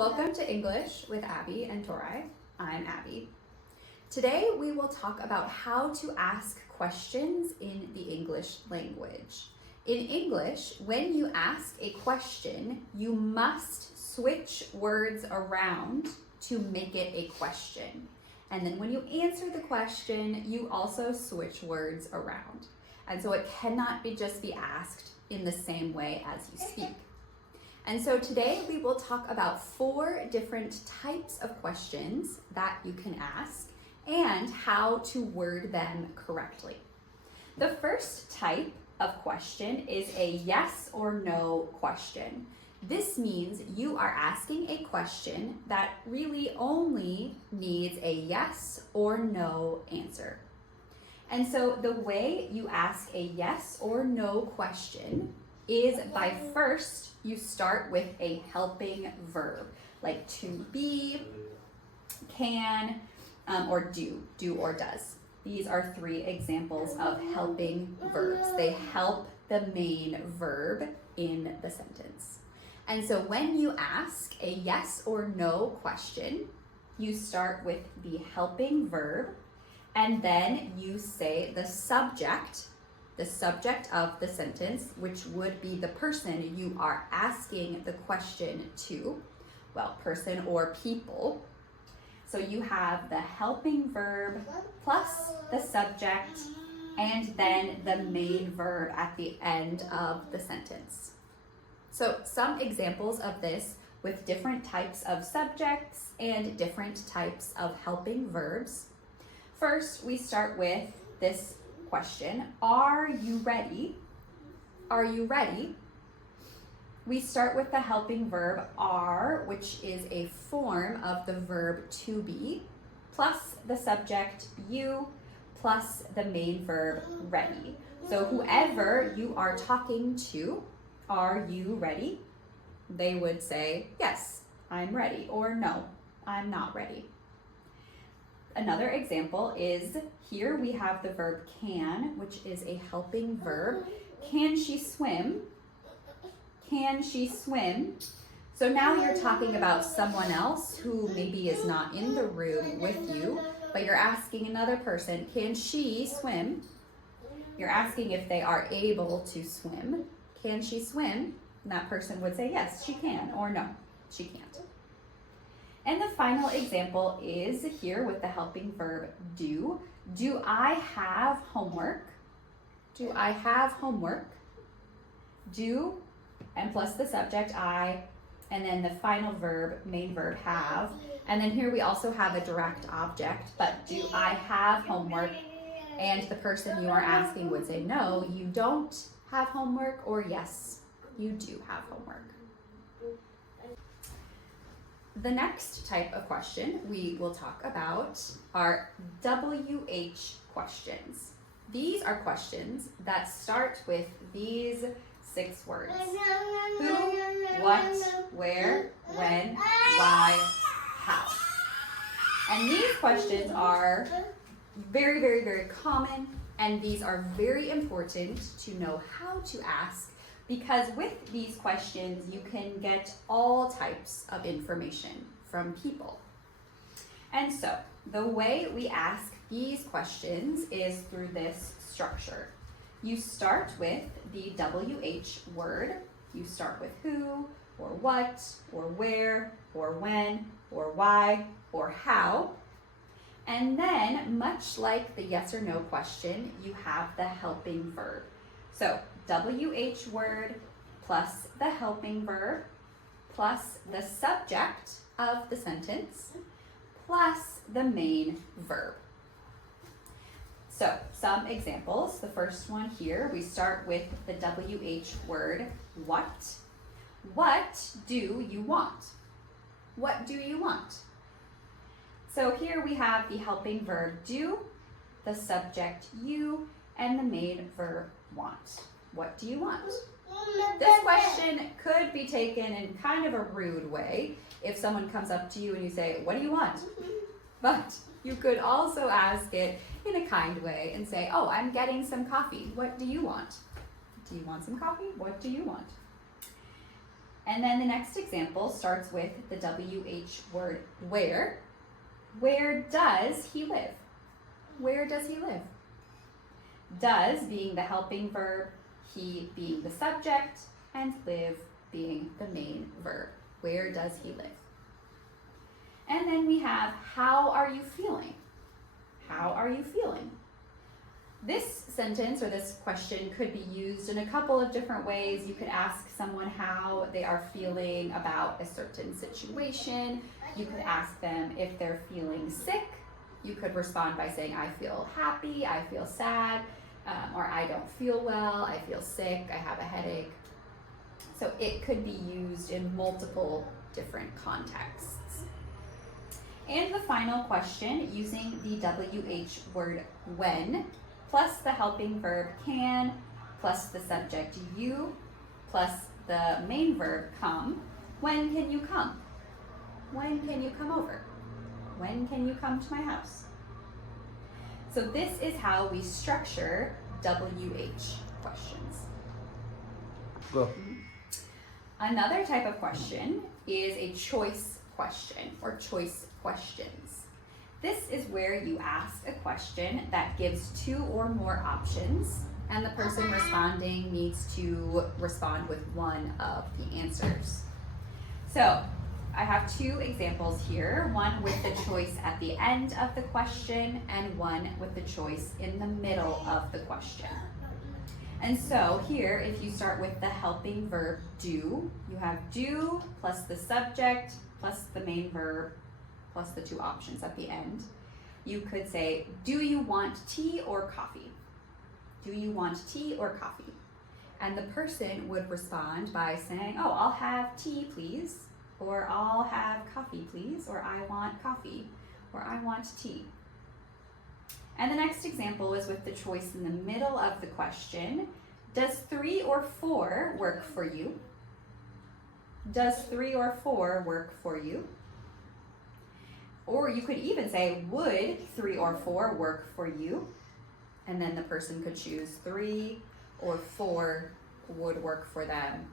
Welcome to English with Abby and Torai. I'm Abby. Today we will talk about how to ask questions in the English language. In English, when you ask a question, you must switch words around to make it a question. And then when you answer the question, you also switch words around. And so it cannot just be asked in the same way as you speak. And so today we will talk about 4 different types of questions that you can ask and how to word them correctly. The first type of question is a yes or no question. This means you are asking a question that really only needs a yes or no answer. And so the way you ask a yes or no question is by first you start with a helping verb, like to be, can, or do or does. These are 3 examples of helping verbs. They help the main verb in the sentence. And so when you ask a yes or no question, you start with the helping verb, and then you say the subject of the sentence, which would be the person you are asking the question to, well, person or people. So you have the helping verb plus the subject and then the main verb at the end of the sentence. So some examples of this with different types of subjects and different types of helping verbs. First, we start with this question, are you ready? Are you ready? We start with the helping verb are, which is a form of the verb to be, plus the subject you, plus the main verb ready. So whoever you are talking to, are you ready? They would say, yes, I'm ready, or no, I'm not ready. Another example is here we have the verb can, which is a helping verb. Can she swim? Can she swim? So now you're talking about someone else who maybe is not in the room with you, but you're asking another person, can she swim? You're asking if they are able to swim. Can she swim? And that person would say, yes, she can, or no, she can't. And the final example is here with the helping verb do. Do I have homework? Do I have homework? Do, and plus the subject I, and then the final verb, main verb have. And then here we also have a direct object, but do I have homework? And the person you are asking would say, no, you don't have homework, or yes, you do have homework. The next type of question we will talk about are WH questions. These are questions that start with these 6 words. Who, what, where, when, why, how. And these questions are very, very, very common, and these are very important to know how to ask, because with these questions, you can get all types of information from people. And so, the way we ask these questions is through this structure. You start with the WH word. You start with who, or what, or where, or when, or why, or how. And then, much like the yes or no question, you have the helping verb. So, WH word plus the helping verb plus the subject of the sentence plus the main verb. So some examples. The first one here, we start with the WH word what. What do you want? What do you want? So here we have the helping verb do, the subject you, and the main verb want. What do you want? This question could be taken in kind of a rude way if someone comes up to you and you say, what do you want? But you could also ask it in a kind way and say, oh, I'm getting some coffee. What do you want? Do you want some coffee? What do you want? And then the next example starts with the WH word where. Where does he live? Where does he live? Does being the helping verb, he being the subject, and live being the main verb. Where does he live? And then we have, how are you feeling? How are you feeling? This sentence or this question could be used in a couple of different ways. You could ask someone how they are feeling about a certain situation. You could ask them if they're feeling sick. You could respond by saying, I feel happy, I feel sad, or I don't feel well, I feel sick, I have a headache. So it could be used in multiple different contexts. And the final question, using the WH word when, plus the helping verb can, plus the subject you, plus the main verb come. When can you come? When can you come over? When can you come to my house? So this is how we structure WH questions. Go. Another type of question is a choice question or choice questions. This is where you ask a question that gives two or more options, and the person responding needs to respond with one of the answers. So I have two examples here, one with the choice at the end of the question and one with the choice in the middle of the question. And so here, if you start with the helping verb do, you have do plus the subject plus the main verb plus the two options at the end. You could say, do you want tea or coffee? Do you want tea or coffee? And the person would respond by saying, oh, I'll have tea, please, or I'll have coffee, please, or I want coffee, or I want tea. And the next example is with the choice in the middle of the question. Does 3 or 4 work for you? Does 3 or 4 work for you? Or you could even say, would 3 or 4 work for you? And then the person could choose 3 or 4 would work for them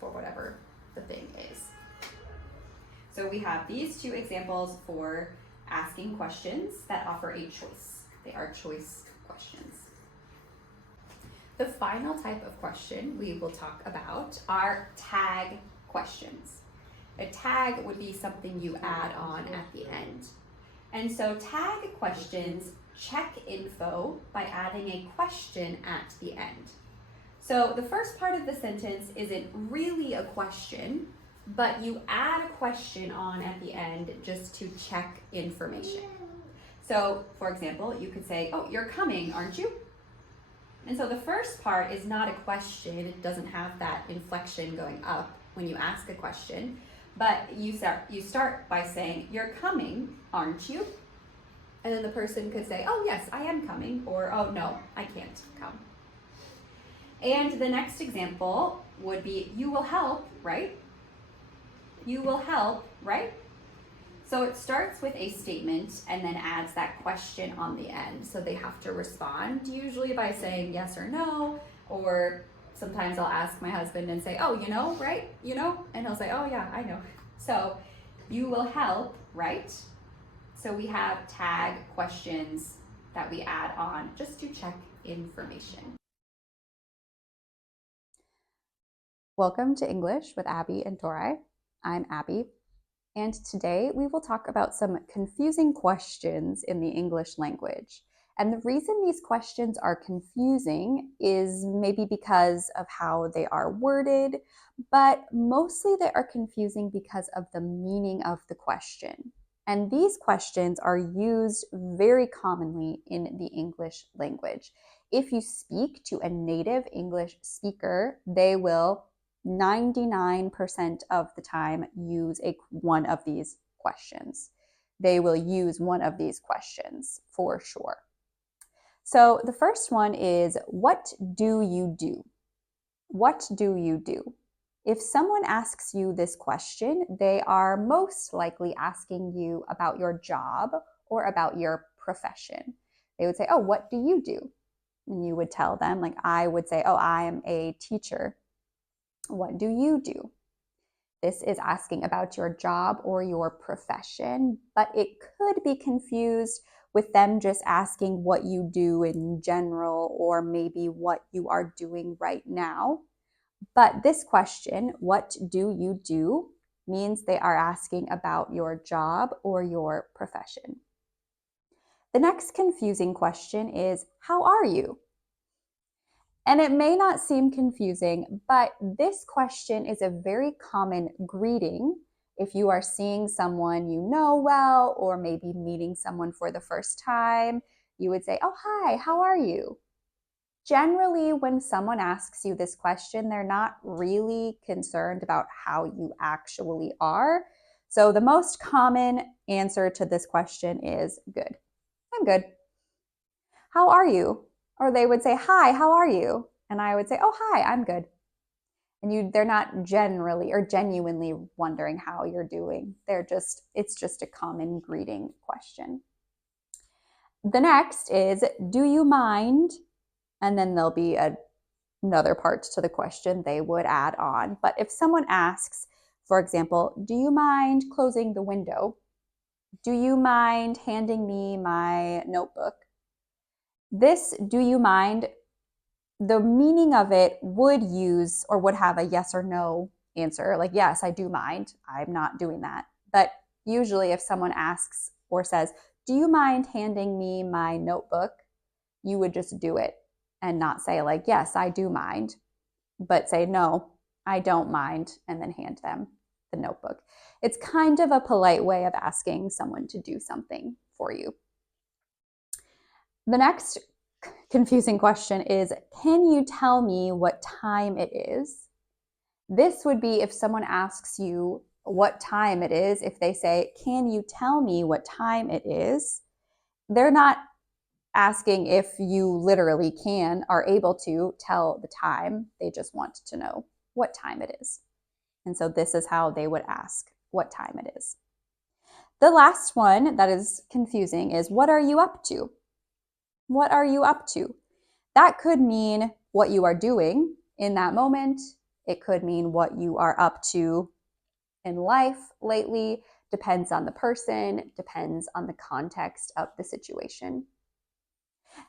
for whatever the thing is. So we have these two examples for asking questions that offer a choice. They are choice questions. The final type of question we will talk about are tag questions. A tag would be something you add on at the end. And so tag questions check info by adding a question at the end. So the first part of the sentence isn't really a question, but you add a question on at the end just to check information. So, for example, you could say, oh, you're coming, aren't you? And so the first part is not a question. It doesn't have that inflection going up when you ask a question, but you start by saying, you're coming, aren't you? And then the person could say, oh, yes, I am coming, or oh, no, I can't come. And the next example would be, you will help, right? You will help, right? So it starts with a statement and then adds that question on the end. So they have to respond, usually by saying yes or no, or sometimes I'll ask my husband and say, oh, you know, right? You know? And he'll say, oh, yeah, I know. So you will help, right? So we have tag questions that we add on just to check information. Welcome to English with Abby and Torai. I'm Abby, and today we will talk about some confusing questions in the English language. And the reason these questions are confusing is maybe because of how they are worded, but mostly they are confusing because of the meaning of the question. And these questions are used very commonly in the English language. If you speak to a native English speaker, they will 99% of the time use one of these questions. They will use one of these questions for sure. So the first one is, what do you do? What do you do? If someone asks you this question, they are most likely asking you about your job or about your profession. They would say, oh, what do you do? And you would tell them, like I would say, oh, I am a teacher. What do you do? This is asking about your job or your profession, but it could be confused with them just asking what you do in general or maybe what you are doing right now. But this question, what do you do, means they are asking about your job or your profession. The next confusing question is, how are you? And it may not seem confusing, but this question is a very common greeting if you are seeing someone you know well, or maybe meeting someone for the first time. You would say, oh, hi, how are you? Generally, when someone asks you this question, they're not really concerned about how you actually are. So the most common answer to this question is good. I'm good. How are you? Or they would say, hi, how are you? And I would say, oh, hi, I'm good. And they're not generally or genuinely wondering how you're doing. It's just a common greeting question. The next is, do you mind? And then there'll be another part to the question they would add on. But if someone asks, for example, do you mind closing the window? Do you mind handing me my notebook? This do you mind, the meaning of it would use or would have a yes or no answer, like, yes, I do mind. I'm not doing that. But usually, if someone asks or says, do you mind handing me my notebook? You would just do it and not say, like, yes, I do mind, but say, no, I don't mind, and then hand them the notebook. It's kind of a polite way of asking someone to do something for you. The next confusing question is, can you tell me what time it is? This would be if someone asks you what time it is. If they say, can you tell me what time it is? They're not asking if you literally are able to tell the time. They just want to know what time it is. And so this is how they would ask what time it is. The last one that is confusing is, what are you up to? What are you up to? That could mean what you are doing in that moment. It could mean what you are up to in life lately. Depends on the person, depends on the context of the situation.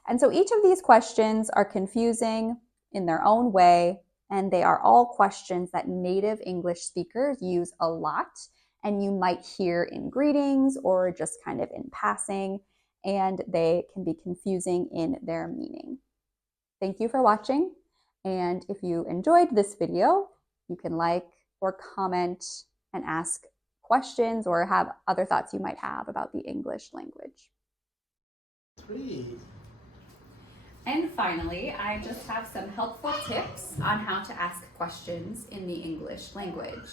And so each of these questions are confusing in their own way, and they are all questions that native English speakers use a lot, and you might hear in greetings or just kind of in passing, and they can be confusing in their meaning. Thank you for watching, and if you enjoyed this video, you can like or comment and ask questions or have other thoughts you might have about the English language. And finally, I just have some helpful tips on how to ask questions in the English language.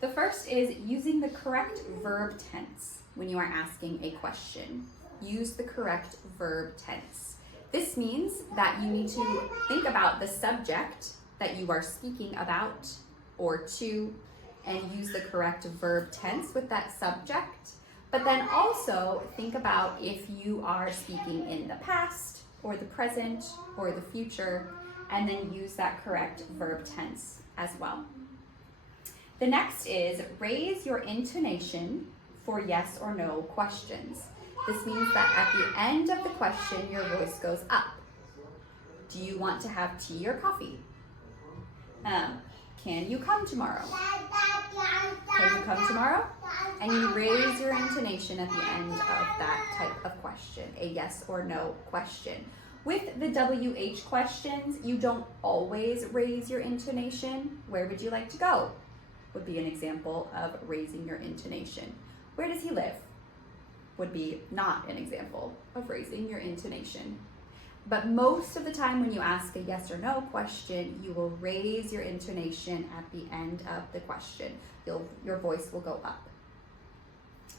The first is using the correct verb tense when you are asking a question. Use the correct verb tense. This means that you need to think about the subject that you are speaking about or to, and use the correct verb tense with that subject. But then also think about if you are speaking in the past or the present or the future, and then use that correct verb tense as well. The next is raise your intonation for yes or no questions. This means that at the end of the question, your voice goes up. Do you want to have tea or coffee? Can you come tomorrow? Can you come tomorrow? And you raise your intonation at the end of that type of question, a yes or no question. With the WH questions, you don't always raise your intonation. Where would you like to go? Would be an example of raising your intonation. Where does he live? Would be not an example of raising your intonation. But most of the time when you ask a yes or no question, you will raise your intonation at the end of the question. Your voice will go up.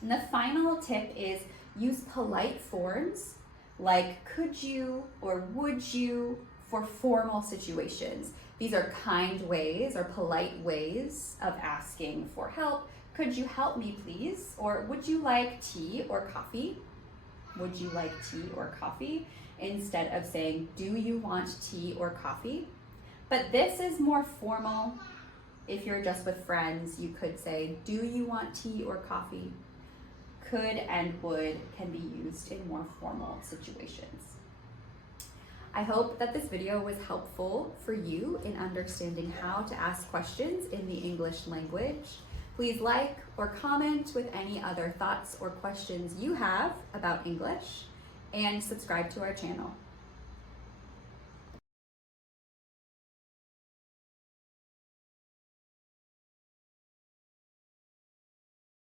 And the final tip is use polite forms like could you or would you for formal situations. These are kind ways or polite ways of asking for help. Could you help me please? Or would you like tea or coffee? Would you like tea or coffee? Instead of saying, do you want tea or coffee? But this is more formal. If you're just with friends, you could say, do you want tea or coffee? Could and would can be used in more formal situations. I hope that this video was helpful for you in understanding how to ask questions in the English language. Please like or comment with any other thoughts or questions you have about English, and subscribe to our channel.